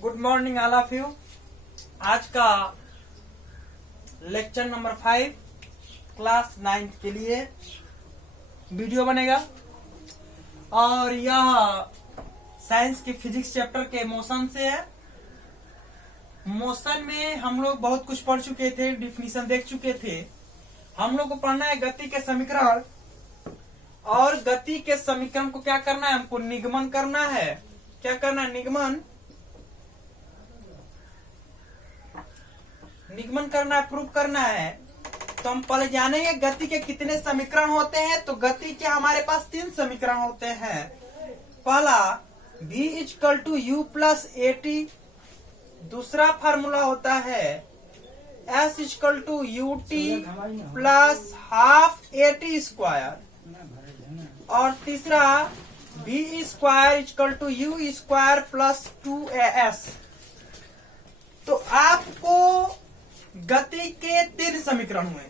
Good morning all of you. आज का lecture number 5 class 9 के लिए वीडियो बनेगा और यह साइंस के फिजिक्स चैप्टर के मोशन से है। मोशन में हम लोग बहुत कुछ पढ़ चुके थे, डिफिनीशन देख चुके थे। हम लोग को पढ़ना है गति के समीकरण, और गति के समीकरण को क्या करना है, हमको निगमन करना है। क्या करना है? निगमन करना है, प्रूव करना है। तो हम पहले जानेंगे गति के कितने समीकरण होते हैं। तो गति के हमारे पास 3 समीकरण होते हैं। पहला v equal to you plus a t, दूसरा फार्मूला होता है s equal to u t plus half a t square, और तीसरा v square equal to u square plus 2as। तो आपको गति के 3 समीकरण हुए।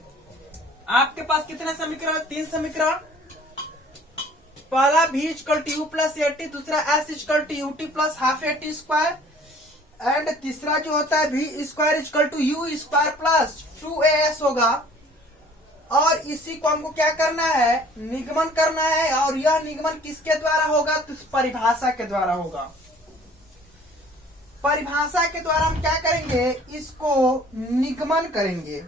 आपके पास कितने समीकरण? 3 समीकरण। पहला v equal to you plus a t, दूसरा s equal to u t plus half a t square, and तीसरा जो होता है v square equal to u square plus 2as होगा। और इसी को हमको क्या करना है? निगमन करना है। और यह निगमन किसके द्वारा होगा? तो परिभाषा के द्वारा होगा। परिभाषा के द्वारा हम क्या करेंगे? इसको निगमन करेंगे।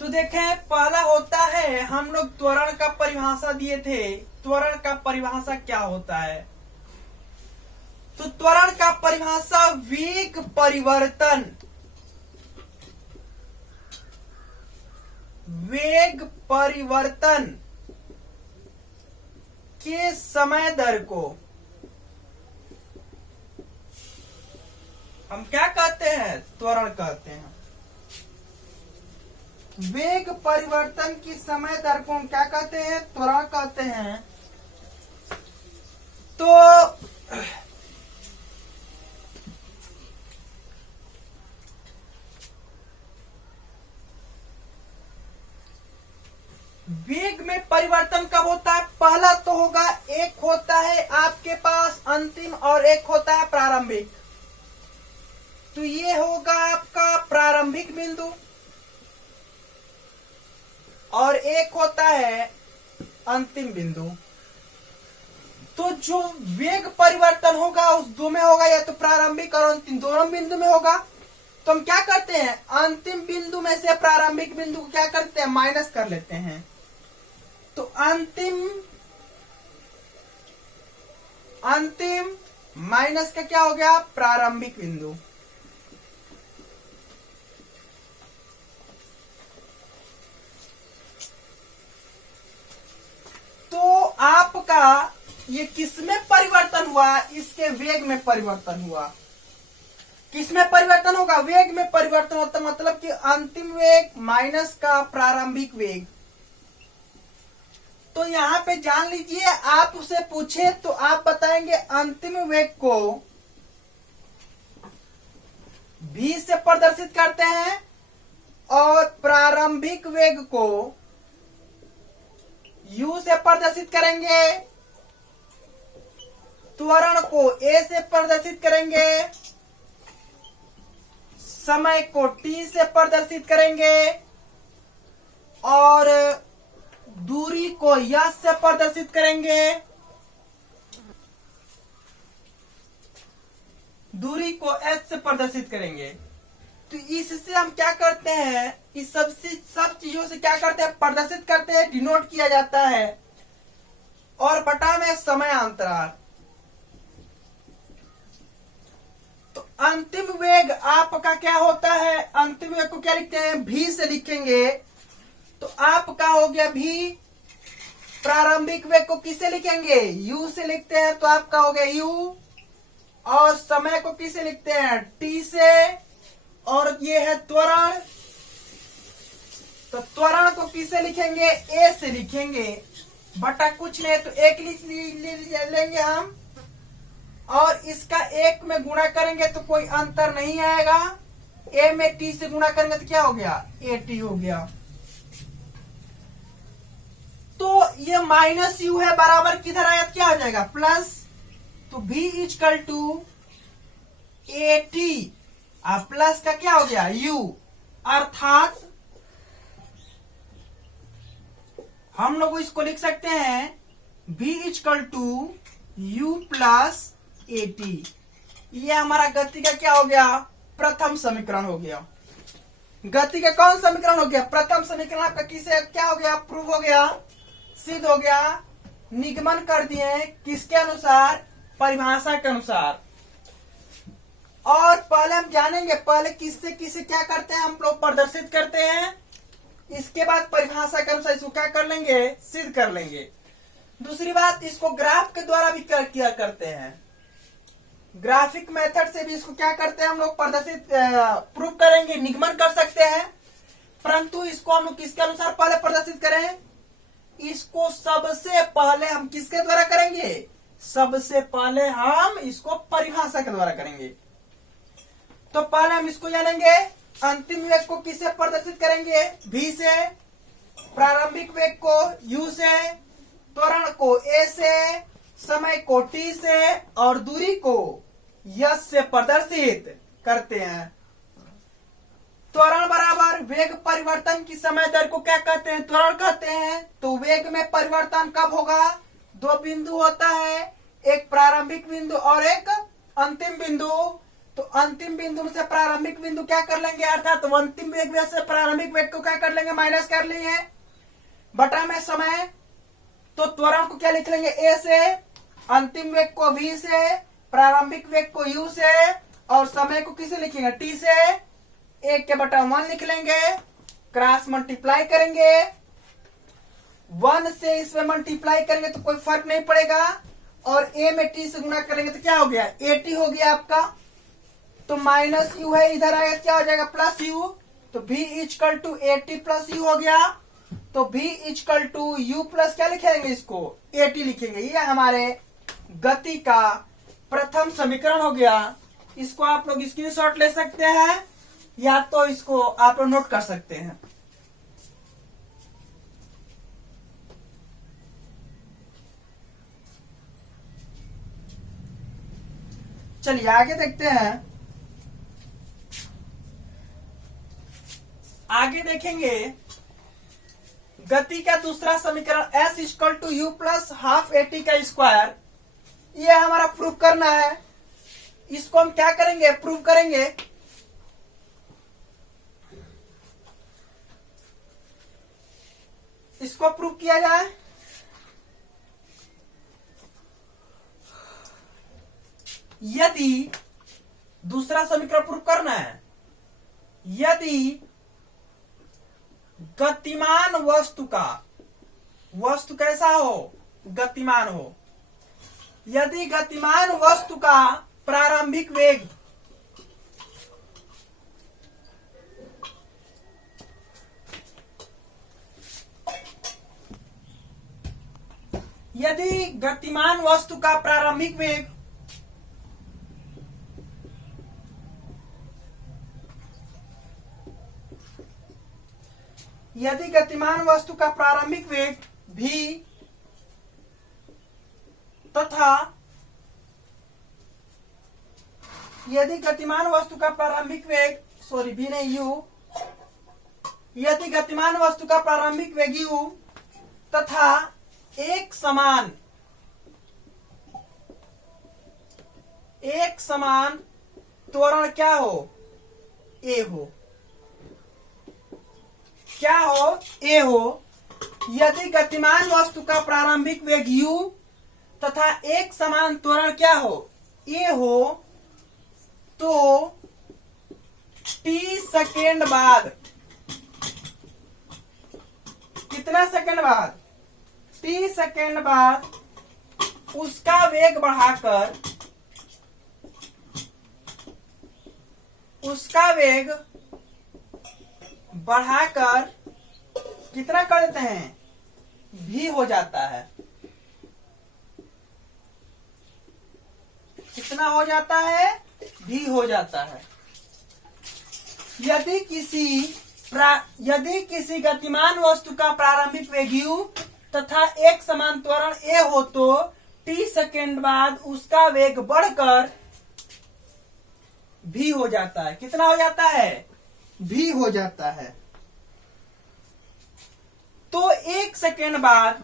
तो देखें, पहला होता है, हम लोग त्वरण का परिभाषा दिए थे। त्वरण का परिभाषा क्या होता है? तो त्वरण का परिभाषा वेग परिवर्तन, वेग परिवर्तन के समय दर को हम क्या कहते हैं? त्वरण कहते हैं। वेग परिवर्तन की समय दर को हम क्या कहते हैं? त्वरण कहते हैं। तो वेग में परिवर्तन कब होता है? पहला तो होगा, एक होता है आपके पास अंतिम और एक होता है प्रारंभिक। तो ये होगा आपका प्रारंभिक बिंदु, और एक होता है अंतिम बिंदु। तो जो वेग परिवर्तन होगा उस दो में होगा, या तो प्रारंभिक और अंतिम दोनों बिंदु में होगा। तो हम क्या करते हैं? अंतिम बिंदु में से प्रारंभिक बिंदु को क्या करते हैं? माइनस कर लेते हैं। तो अंतिम माइनस का क्या हो गया? प्रारंभिक बिंदु। तो आपका ये किसमें परिवर्तन हुआ? इसके वेग में परिवर्तन हुआ। किसमें परिवर्तन होगा? वेग में परिवर्तन होता, मतलब कि अंतिम वेग माइनस का प्रारंभिक वेग। तो यहाँ पे जान लीजिए, आप उसे पूछे तो आप बताएंगे अंतिम वेग को v से प्रदर्शित करते हैं, और प्रारंभिक वेग को u से प्रदर्शित करेंगे, त्वरण को a से प्रदर्शित करेंगे, समय को t से प्रदर्शित करेंगे, और दूरी को यश से प्रदर्शित करेंगे। दूरी को h से प्रदर्शित करेंगे। तो इससे हम क्या करते हैं? इस सब चीजों से क्या करते हैं? प्रदर्शित करते हैं, डिनोट किया जाता है। और बटा में समय अंतराल। तो अंतिम वेग आपका क्या होता है? अंतिम वेग को क्या लिखते हैं? v से लिखेंगे। तो आपका हो गया v। प्रारंभिक वेग को किससे लिखेंगे? u से लिखते हैं, तो आपका हो गया u। और समय को किससे लिखते हैं? t से। और ये है त्वरण, तो त्वरण को किससे लिखेंगे? a से लिखेंगे। बटा कुछ नहीं तो एक लेंगे हम, और इसका एक में गुणा करेंगे तो कोई अंतर नहीं आएगा। a में t से गुणा करेंगे तो क्या हो गया? at हो गया। तो ये माइनस u है, बराबर किधर आया? क्या हो जाएगा? प्लस। तो v equal to AT plus का क्या हो गया U, अर्थात हम लोग इसको लिख सकते हैं V equal to U plus AT। ये हमारा गति का क्या हो गया, प्रथम समीकरण हो गया। गति का कौन समीकरण हो गया, प्रथम समीकरण आपका किसे क्या हो गया, प्रूव हो गया, सिद्ध हो गया, निगमन कर दिए किसके अनुसार, परिभाषा के अनुसार। और पहले हम जानेंगे पहले किससे किसे क्या करते हैं हम लोग प्रदर्शित करते हैं, इसके बाद परिभाषा के अनुसार इसको क्या कर लेंगे, सिद्ध कर लेंगे। दूसरी बात, इसको ग्राफ के द्वारा भी किया करते हैं, ग्राफिक मेथड से भी इसको क्या करते हैं हम लोग प्रदर्शित प्रूव करेंगे, निगमन कर सकते हैं। परंतु इसको हम लोग किसके अनुसार पहले प्रदर्शित करें, इसको सबसे पहले हम किसके द्वारा करेंगे, सबसे पहले हम इसको परिभाषा के द्वारा करेंगे। तो पहले हम इसको जानेंगे, अंतिम वेग को किससे प्रदर्शित करेंगे, V से, प्रारंभिक वेग को U से, त्वरण को A से, समय को T से और दूरी को S से प्रदर्शित करते हैं। त्वरण बराबर वेग परिवर्तन की समय दर को क्या कहते हैं, त्वरण कहते हैं। तो वेग में परिवर्तन कब होगा, दो बिंदु होता है, एक प्रारंभिक बिंदु और एक अंतिम बिंदु। तो अंतिम बिंदु से प्रारंभिक बिंदु क्या कर लेंगे, अर्थात तो अंतिम वेग से प्रारंभिक वेग को क्या कर लेंगे, माइनस कर लिए, बटा में समय। तो त्वरण को क्या लिख लेंगे, A से, अंतिम वेग को V से, प्रारंभिक वेग को U से और समय को किसे लिखेंगे, T से। 1/1 लिख लेंगे, क्रॉस मल्टीप्लाई करेंगे, 1 से इसमें मल्टीप्लाई करेंगे तो कोई फर्क नहीं पड़ेगा, और A में T से गुणा करेंगे तो क्या हो गया, AT हो गया आपका। तो माइनस U है, इधर आएगा क्या हो जाएगा, प्लस U। तो V equal to AT plus U हो गया। तो V equal to U plus क्या लिखेंगे, इसको AT लिखेंगे। ये हमारे गति का प्रथम समीकरण हो गया। इसको आप लोग स्क्रीनशॉट ले सकते हैं या तो इसको आप लोग नोट कर सकते हैं। चलिए आगे देखते हैं। आगे देखेंगे गति का दूसरा समीकरण S equal to U plus half AT का स्क्वायर। ये हमारा प्रूव करना है। इसको हम क्या करेंगे, प्रूव करेंगे। इसको प्रूव किया जाए, यदि दूसरा समीकरण प्रूव करना है, यदि गतिमान वस्तु कैसा हो, गतिमान हो, यदि गतिमान वस्तु का प्रारंभिक वेग यदि गतिमान वस्तु का प्रारंभिक वेग v तथा यदि गतिमान वस्तु का प्रारंभिक वेग v नहीं u, यदि गतिमान वस्तु का प्रारंभिक वेग u तथा एक समान त्वरण क्या हो, a हो, क्या हो, a हो। यदि गतिमान वस्तु का प्रारंभिक वेग u तथा एक समान त्वरण क्या हो, a हो, तो t सेकेंड बाद, कितना सेकेंड बाद, t सेकेंड बाद उसका वेग बढ़ाकर कितना कर देते हैं, v हो जाता है। कितना हो जाता है, v हो जाता है। यदि किसी गतिमान वस्तु का प्रारंभिक वेग u तथा एक समान त्वरण a हो तो t सेकेंड बाद उसका वेग बढ़कर भी हो जाता है। कितना हो जाता है? भी हो जाता है। तो एक सेकेंड बाद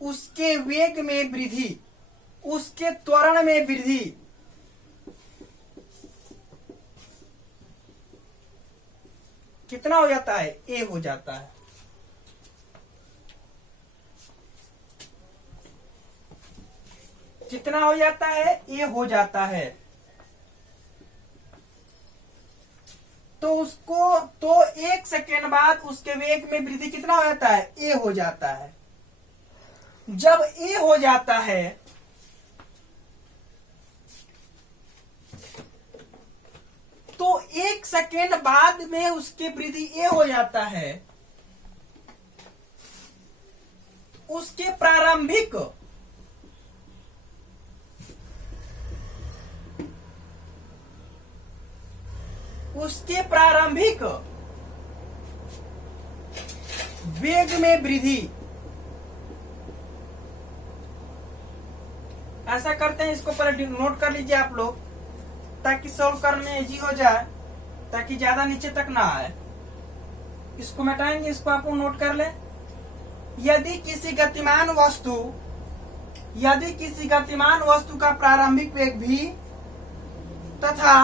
उसके वेग में वृद्धि, उसके त्वरण में वृद्धि कितना हो जाता है? ए हो जाता है। कितना हो जाता है? ए हो जाता है। तो एक सेकेंड बाद उसके वेग में वृद्धि कितना हो जाता है? ए हो जाता है। जब ए हो जाता है तो एक सेकेंड बाद में उसकी वृद्धि ए हो जाता है। उसके प्रारंभिक वेग में वृद्धि, ऐसा करते हैं, इसको पहले नोट कर लीजिए आप लोग ताकि सॉल्व करने में इजी हो जाए, ताकि ज्यादा नीचे तक ना आए। इसको मिटाएंगे, इसको आप नोट कर ले। यदि किसी गतिमान वस्तु का प्रारंभिक वेग भी तथा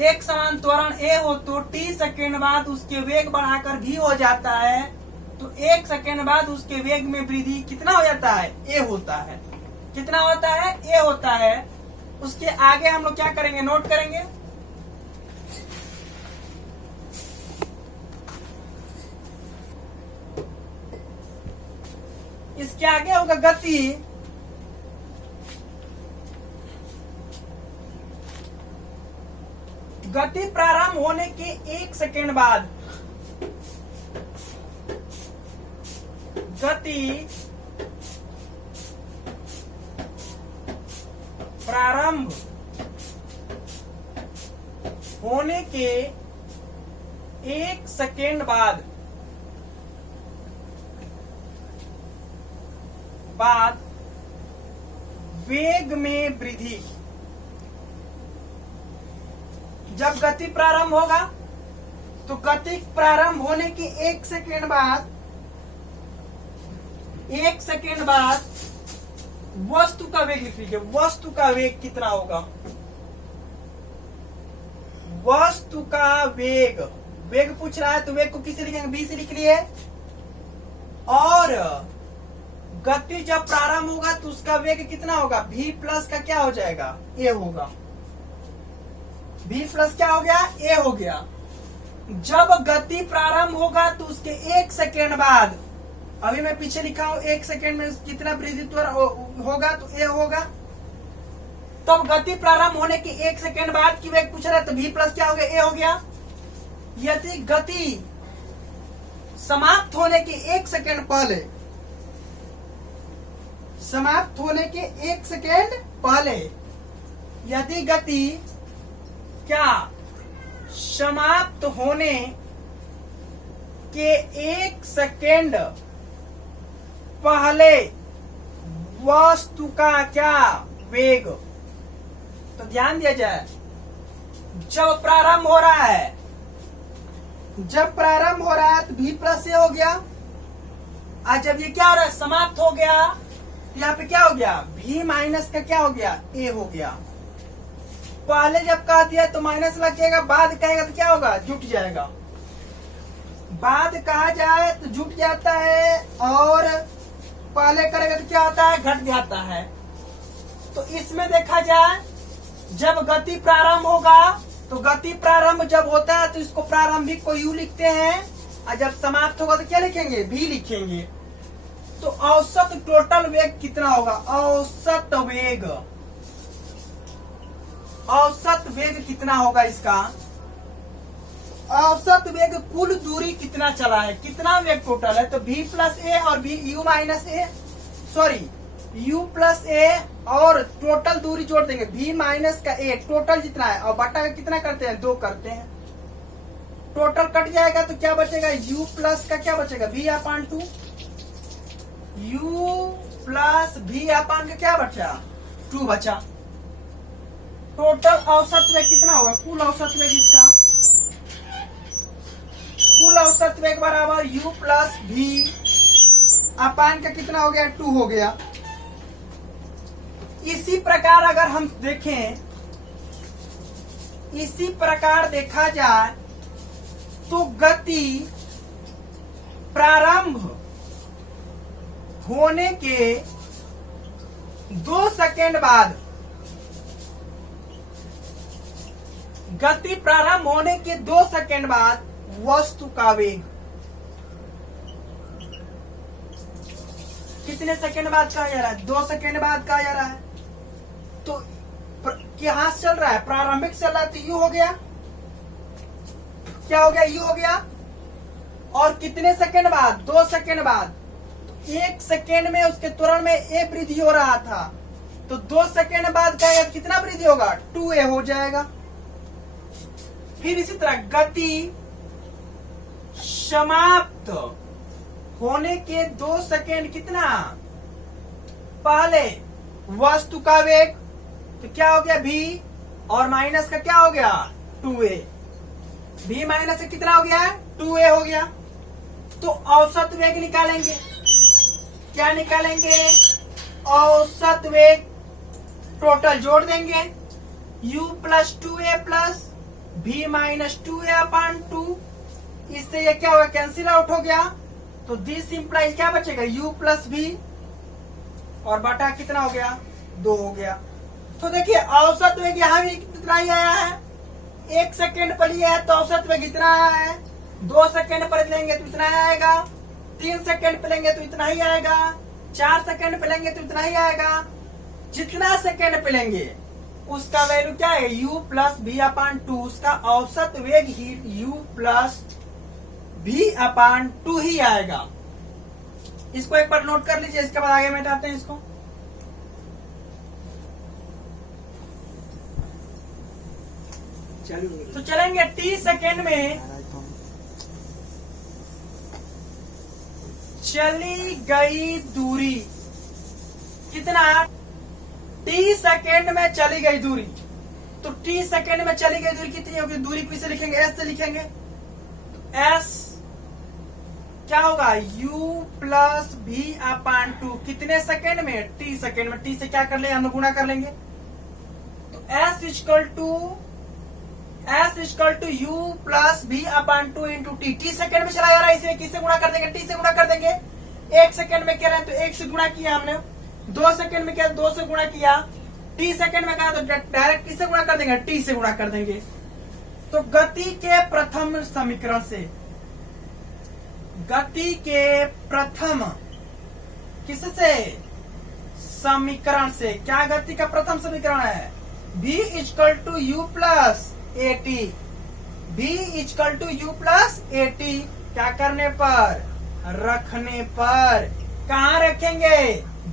एक समान त्वरण ए हो तो टी सेकेंड बाद उसके वेग बढ़ाकर भी हो जाता है। तो एक सेकेंड बाद उसके वेग में वृद्धि कितना हो जाता है? ए होता है। कितना होता है? ए होता है। उसके आगे हम लोग क्या करेंगे? नोट करेंगे। इसके आगे होगा गति। गति प्रारंभ होने के एक सेकेंड बाद गति प्रारंभ होने के एक सेकेंड बाद वेग में वृद्धि। जब गति प्रारंभ होगा तो गति प्रारंभ होने के एक सेकेंड बाद वस्तु का वेग लिख लीजिए। वस्तु का वेग कितना होगा? वस्तु का वेग पूछ रहा है तो वेग को किसे लिखेंगे? बी से लिख लिए। और गति जब प्रारंभ होगा तो उसका वेग कितना होगा? v प्लस का क्या हो जाएगा? ए होगा। v प्लस क्या हो गया? ए हो गया। जब गति प्रारंभ होगा तो उसके एक सेकेंड बाद, अभी मैं पीछे लिखा हूं, एक सेकेंड में कितना वृद्धि त्वरण होगा? तो ए होगा। तब गति प्रारंभ होने के एक सेकेंड बाद की वेग पूछ रहा है तो v प्लस क्या हो गया? ए हो गया। यदि गति समाप्त होने के एक सेकेंड पहले यदि गति क्या समाप्त होने के एक सेकेंड पहले वस्तु का क्या वेग? तो ध्यान दिया जाए, जब प्रारंभ हो रहा है तो v प्लस ए हो गया। आज जब ये क्या हो रहा है? समाप्त हो गया, यहाँ पे क्या हो गया? v माइनस का क्या हो गया? ए हो गया। पहले जब कह दिया तो माइनस लग जाएगा, बाद कहेगा तो क्या होगा? जुट जाएगा। बाद कहा जाए तो जुट जाता है, और पहले करेगा तो क्या होता है? घट जाता है। तो इसमें देखा जाए, जब गति प्रारंभ होगा तो गति प्रारंभ जब होता है तो इसको प्रारंभिक को यू लिखते हैं, और जब समाप्त होगा तो क्या लिखेंगे? भी लिखेंगे। तो औसत टोटल वेग कितना होगा? औसत वेग कितना होगा? इसका औसत वेग कुल दूरी कितना चला है, कितना वेग टोटल है? तो v प्लस ए और u माइनस ए, सॉरी u प्लस ए और टोटल दूरी जोड़ देंगे v माइनस का ए, टोटल जितना है, और बटा कितना करते हैं? 2 करते हैं। टोटल कट जाएगा तो क्या बचेगा, u प्लस का क्या बचेगा, v upon 2, u plus v अपान का क्या बचा, 2 बचा। टोटल औसत वेग कितना होगा, कुल औसत वेग इसका, कुल औसत वेग बराबर u प्लस v अपान का कितना हो गया, 2 हो गया। इसी प्रकार अगर हम देखें, इसी प्रकार देखा जाए तो गति प्रारंभ होने के 2 सेकेंड बाद, गति प्रारंभ होने के 2 सेकेंड बाद वस्तु का वेग कितने सेकेंड बाद कहा जा रहा है, 2 सेकेंड बाद कहा जा रहा है। तो यहां से चल रहा है, प्रारंभिक चल रहा है तो यू हो गया, क्या हो गया, यू हो गया। और कितने सेकेंड बाद, 2 सेकेंड बाद, 1 सेकेंड में उसके त्वरण में ए वृद्धि हो रहा था, तो 2 सेकेंड बाद का कितना वृद्धि होगा, 2a हो जाएगा। फिर इसी तरह गति समाप्त होने के 2 सेकेंड कितना पहले वस्तु का वेग, तो क्या हो गया, v और माइनस का क्या हो गया, 2a, v माइनस से कितना हो गया, 2a हो गया। तो औसत वेग निकालेंगे, क्या निकालेंगे, औसत वेग टोटल जोड़ देंगे, u plus 2a plus v minus 2a अपान 2, इससे ये क्या होगा, कैंसिल आउट हो गया। तो दिस इंप्लाइज क्या बचेगा, u प्लस v और बटा कितना हो गया, 2 हो गया। तो देखिए औसत वेग यहाँ भी कितना ही आया है, 1 सेकेंड पर लिया है तो औसत वेग इतना आया है, 2 सेकेंड पर लेंगे तो इतना आएगा, 3 सेकेंड पे लेंगे तो इतना ही आएगा, 4 सेकेंड पे लेंगे तो इतना ही आएगा। जितना सेकेंड पे लेंगे उसका वैल्यू क्या है, u प्लस v अपान 2, उसका औसत वेग ही u प्लस v अपान 2 ही आएगा। इसको एक बार नोट कर लीजिए, इसके बाद आगे मिटाते हैं इसको। तो चलेंगे t सेकेंड में चली गई दूरी कितना, t सेकेंड में चली गई दूरी, तो t सेकेंड में चली गई दूरी कितनी होगी, दूरी को इसे लिखेंगे, s से लिखेंगे, तो s क्या होगा, u प्लस v अपान 2, कितने सेकेंड में, t सेकेंड में, t से क्या कर लेंगे, हम गुणा कर लेंगे। तो s equal to u plus v upon 2 into t, t second में चला जा रहा है, इसलिए किससे गुणा कर देंगे, t से गुणा कर देंगे। 1 सेकेंड में कह रहे हैं तो 1 से गुणा किया हमने, 2 सेकेंड में क्या 2 से गुणा किया, t सेकेंड में कहा तो डायरेक्ट किससे गुणा कर देंगे, t से गुणा कर देंगे। तो गति के प्रथम समीकरण से, गति के प्रथम किससे, समीकरण से, क्या गति का प्रथम समीकरण है, v equal to you plus at, v equal to you plus at, क्या करने पर, रखने पर, कहाँ रखेंगे,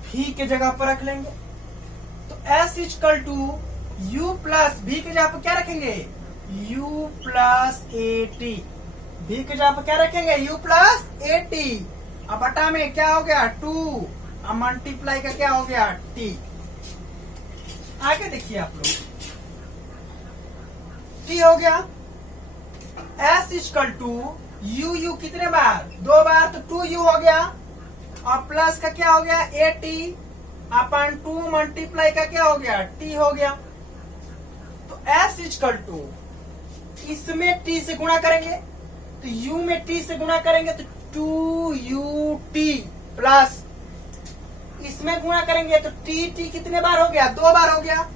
v के जगह पर रख लेंगे। तो s equal to u plus v के जगह पर क्या रखेंगे, u प्लस at, v के जगह पर क्या रखेंगे, u प्लस at, अब बटा में क्या हो गया 2, अब मल्टीप्लाई का क्या हो गया t। आगे देखिए आप लोग, t हो गया, s इक्वल टू u कितने बार, 2 बार, तो 2u हो गया, और प्लस का क्या हो गया at अपान 2 मल्टीप्लाई का क्या हो गया t हो गया। तो s इक्वल टू, इसमें t से गुणा करेंगे तो u में t से गुणा करेंगे तो 2ut प्लस, इसमें गुणा करेंगे तो t कितने बार हो गया, 2 बार हो गया,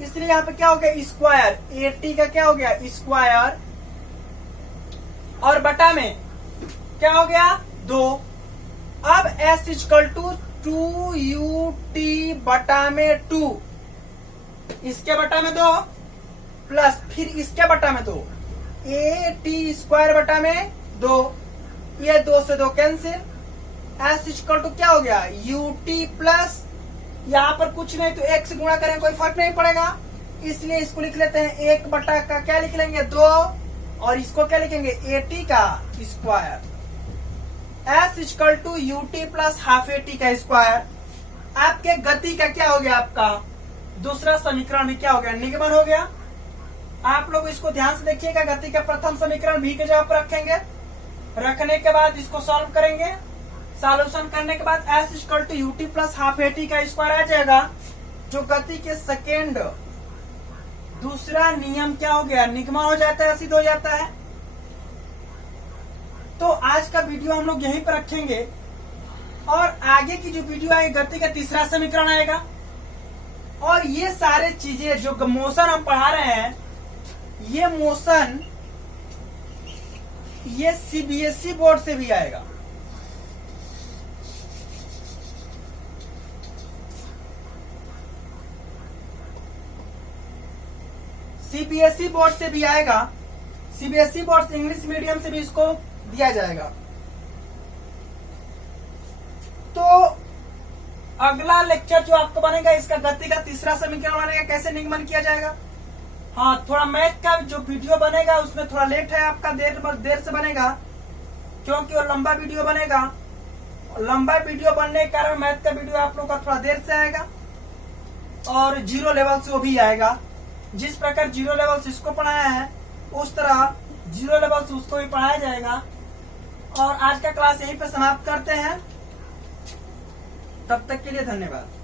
इसलिए यहाँ पे क्या हो गया स्क्वायर, at का क्या हो गया स्क्वायर, और बटा में क्या हो गया 2। अब s इक्वल टू 2ut बटा में 2, इसके बटा में 2 प्लस फिर इसके बटा में 2, at स्क्वायर बटा में 2, ये 2 से 2 कैंसिल, s इक्वल टू क्या हो गया ut प्लस, यहाँ पर कुछ नहीं तो 1 से गुणा करें कोई फर्क नहीं पड़ेगा, इसलिए इसको लिख लेते हैं 1 बटा का क्या लिख लेंगे 2 और इसको क्या लिखेंगे, AT का square. S equal to UT plus half AT का स्क्वायर। आपके गति का क्या हो गया, आपका दूसरा समीकरण भी क्या हो गया, निगमन हो गया। आप लोग इसको ध्यान से देखिएगा। गति का प्रथम समीकरण भी के जगह पर रखेंगे, रखने के बाद इसको सॉल्व करेंगे। सॉल्यूशन करने के बाद S equal to UT plus half AT का स्क्वायर आ जाएगा, जो गति के सेकेंड दूसरा नियम क्या हो गया, निगमन हो जाता है, सिद्ध हो जाता है। तो आज का वीडियो हम लोग यहीं पर रखेंगे और आगे की जो वीडियो आएगी गति का तीसरा समीकरण आएगा। और ये सारे चीजें जो मोशन हम पढ़ा रहे हैं, ये मोशन ये CBSE बोर्ड से भी आएगा। CBSE बोर्ड से भी आएगा। CBSE बोर्ड से इंग्लिश मीडियम से भी इसको दिया जाएगा। तो अगला लेक्चर जो आपको बनेगा, इसका गति का तीसरा समीकरण बनेगा, कैसे निगमन किया जाएगा। हाँ, थोड़ा मैथ का जो वीडियो बनेगा उसमें थोड़ा लेट है आपका, देर से बनेगा, क्योंकि वो लंबा वीडियो बनेगा। लंबा वीडियो बनने के कारण मैथ का वीडियो आप लोग का थोड़ा देर से आएगा और जीरो लेवल से वो भी आएगा। जिस प्रकार जीरो लेवल से इसको पढ़ाया है, उस तरह जीरो लेवल से उसको भी पढ़ाया जाएगा। और आज का क्लास यहीं पे समाप्त करते हैं। तब तक के लिए धन्यवाद।